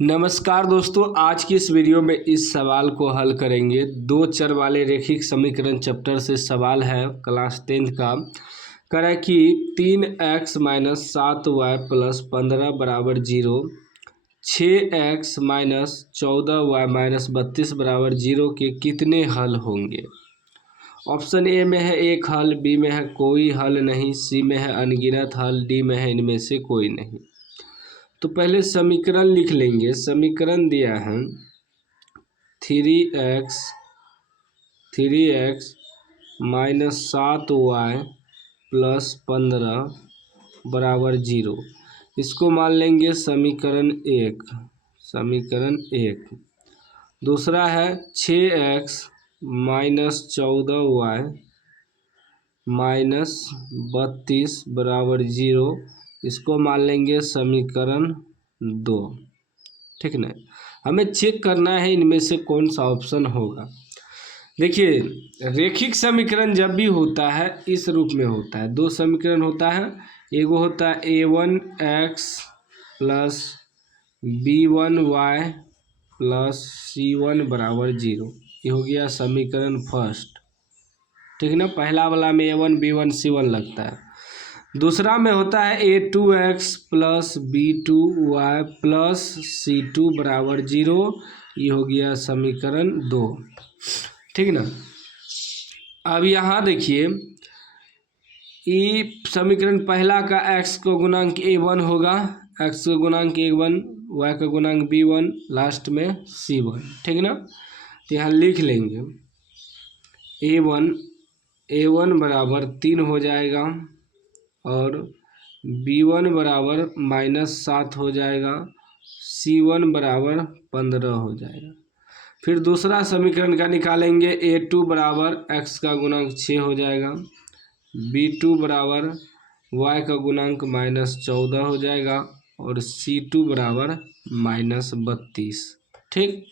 नमस्कार दोस्तों, आज की इस वीडियो में इस सवाल को हल करेंगे। दो चर वाले रेखिक समीकरण चैप्टर से सवाल है क्लास 10 का। करें कि 3x - 7y + 15 = 0, 6x - 14y - 32 = 0 के कितने हल होंगे। ऑप्शन ए में है एक हल, बी में है कोई हल नहीं, सी में है अनगिनत हल, डी में है इनमें से कोई नहीं। तो पहले समीकरण लिख लेंगे। समीकरण दिया है 3x - 7y + 15 = 0। इसको मान लेंगे समीकरण एक। दूसरा है 6x - 14y - 32 = 0। इसको मान लेंगे समीकरण 2। ठीक ना। हमें चेक करना है इनमें से कौन सा ऑप्शन होगा। देखिए, रेखिक समीकरण जब भी होता है इस रूप में होता है। दो समीकरण होता है, एगो होता है a1x + b1y + c1 = 0। ये हो गया समीकरण फर्स्ट। ठीक ना। पहला वाला में a1 b1 c1 लगता है। दूसरा में होता है a2x + b2y + c2 = 0। ये हो गया समीकरण 2। ठीक ना। अब यहाँ देखिए, ये समीकरण पहला का x को गुणांक a1 होगा, x का गुणांक a1, y का गुणांक b1, लास्ट में c1। ठीक ना। तो यहाँ लिख लेंगे a1 बराबर 3 हो जाएगा और b1 बराबर -7 हो जाएगा, c1 बराबर 15 हो जाएगा। फिर दूसरा समीकरण का निकालेंगे। a2 बराबर x का गुणांक 6 हो जाएगा, b2 बराबर y का गुणांक -14 हो जाएगा और c2 बराबर -32। ठीक।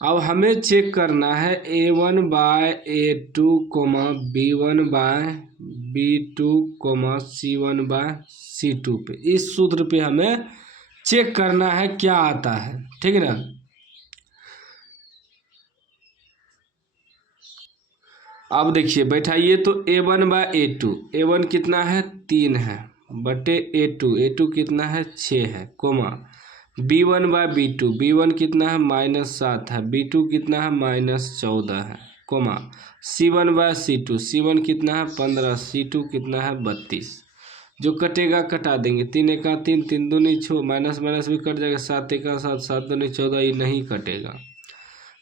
अब हमें चेक करना है a1/a2, b1/b2, c1/c2 पे। इस सूत्र पे हमें चेक करना है क्या आता है। ठीक है ना। अब देखिए, बैठाइए तो a1/a2, a1 कितना है 3 है, बटे a2 कितना है 6 है, कोमा b1/b2, b1 कितना है -7 है, b2 कितना है -14 है, कोमा c1/c2, c1 कितना है 15, c2 कितना है 32। जो कटेगा कटा देंगे, 3 × 3, 3 दूनी 6, माइनस माइनस भी कट जाएगा, 7 × 7, 7 दूनी 14, ये नहीं कटेगा।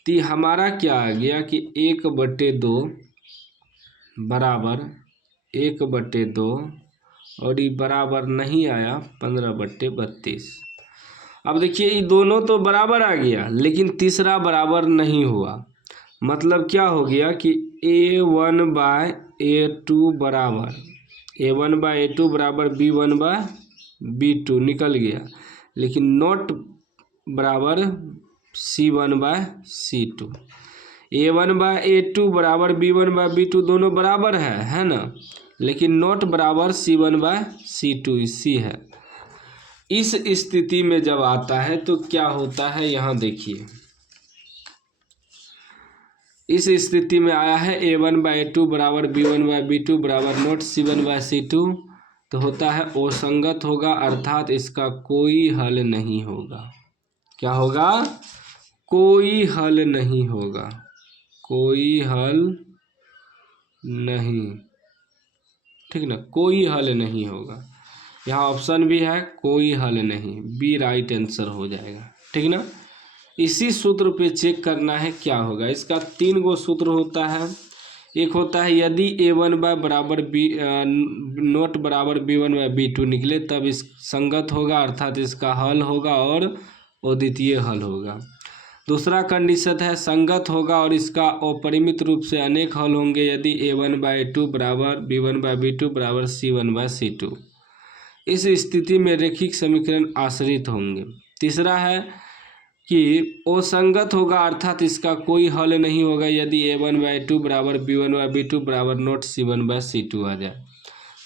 तो हमारा क्या आ गया कि 1/2 बराबर 1/2 और ये बराबर नहीं आया 15/32। अब देखिए, ये दोनों तो बराबर आ गया, लेकिन तीसरा बराबर नहीं हुआ। मतलब क्या हो गया कि a1/a2 बराबर b1/b2 निकल गया, लेकिन नॉट बराबर c1/c2। a1/a2 बराबर b1/b2 दोनों बराबर है ना, लेकिन नॉट बराबर c1/c2 इसी है। इस स्थिति में जब आता है तो क्या होता है, यहाँ देखिए, इस स्थिति में आया है a1/a2 बराबर b1/b2 बराबर नॉट c1/c2, तो होता है असंगत होगा, अर्थात इसका कोई हल नहीं होगा। क्या होगा? कोई हल नहीं होगा, कोई हल नहीं। ठीक ना, कोई हल नहीं होगा। यहाँ ऑप्शन भी है कोई हल नहीं, बी राइट आंसर हो जाएगा। ठीक ना। इसी सूत्र पे चेक करना है क्या होगा। इसका 3 गो सूत्र होता है। एक होता है यदि a1/बराबर b नॉट बराबर b1/b2 निकले तब इस संगत होगा, अर्थात इसका हल होगा और अद्वितीय हल होगा। दूसरा कंडीशन है संगत होगा और इसका अपरिमित रूप से अनेक हल होंगे यदि a1/a2 बराबर b1/b2 बराबर c1/c2। इस स्थिति में रेखिक समीकरण आश्रित होंगे। तीसरा है कि असंगत होगा, अर्थात इसका कोई हल नहीं होगा यदि a1/a2 बराबर b1/b2 बराबर नॉट c1/c2 आ जाए।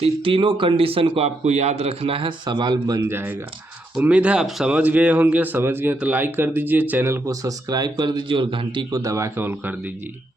तो ये तीनों कंडीशन को आपको याद रखना है, सवाल बन जाएगा। उम्मीद है आप समझ गए होंगे। समझ गए तो लाइक कर दीजिए, चैनल को सब्सक्राइब कर दीजिए और घंटी को दबा के ऑल कर दीजिए।